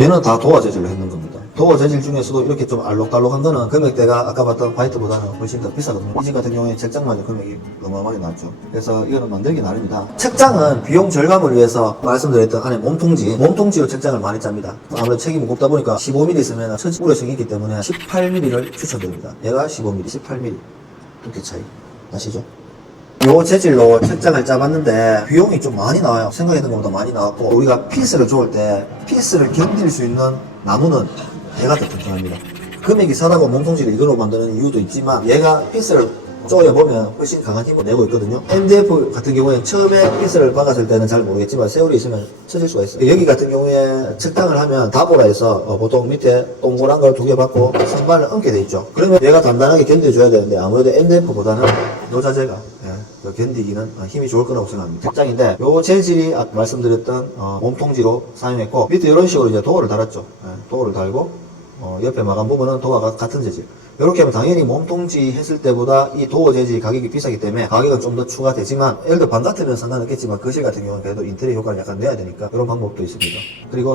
얘는 다 도화 재질로 했는 겁니다. 도화 재질 중에서도 이렇게 좀 알록달록한 거는 금액대가 아까 봤던 화이트보다는 훨씬 더 비싸거든요. 이 집 같은 경우에 책장만 금액이 어마어마하게 나왔죠. 그래서 이거는 만들기 나름이다. 책장은 비용 절감을 위해서 말씀드렸던 안에 몸통지, 몸통지로 책장을 많이 짭니다. 아무래도 책이 무겁다 보니까 15mm 있으면 천지 우려성이 있기 때문에 18mm를 추천드립니다. 얘가 15mm, 18mm. 이렇게 차이. 아시죠? 요 재질로 책장을 짜봤는데 비용이 좀 많이 나와요. 생각했던 것보다 많이 나왔고 우리가 피스를 좋을 때 피스를 견딜 수 있는 나무는 얘가 더 튼튼합니다. 금액이 싸다고 몸통지를 이걸로 만드는 이유도 있지만 얘가 피스를 쪼여보면 훨씬 강한 힘을 내고 있거든요. MDF 같은 경우에 처음에 피스를 박았을 때는 잘 모르겠지만 세월이 있으면 쳐질 수가 있어요. 여기 같은 경우에 책장을 하면 다보라 해서 어, 보통 밑에 동그란 걸 두 개 받고 선반을 얹게 돼 있죠. 그러면 얘가 단단하게 견뎌줘야 되는데 아무래도 MDF보다는 요 자재가 예, 더 견디기는 힘이 좋을 거라고 생각합니다. 책장인데 요 재질이 말씀드렸던 어, 몸통지로 사용했고 밑에 이런 식으로 이제 도어를 달았죠. 예, 도어를 달고 어, 옆에 마감 부분은 도어가 같은 재질. 이렇게 하면 당연히 몸통지 했을 때보다 이 도어 재질 가격이 비싸기 때문에 가격은 좀 더 추가되지만 들어 방 같으면 상관없겠지만 거실 같은 경우는 그래도 인테리어 효과를 약간 내야 되니까 이런 방법도 있습니다. 그리고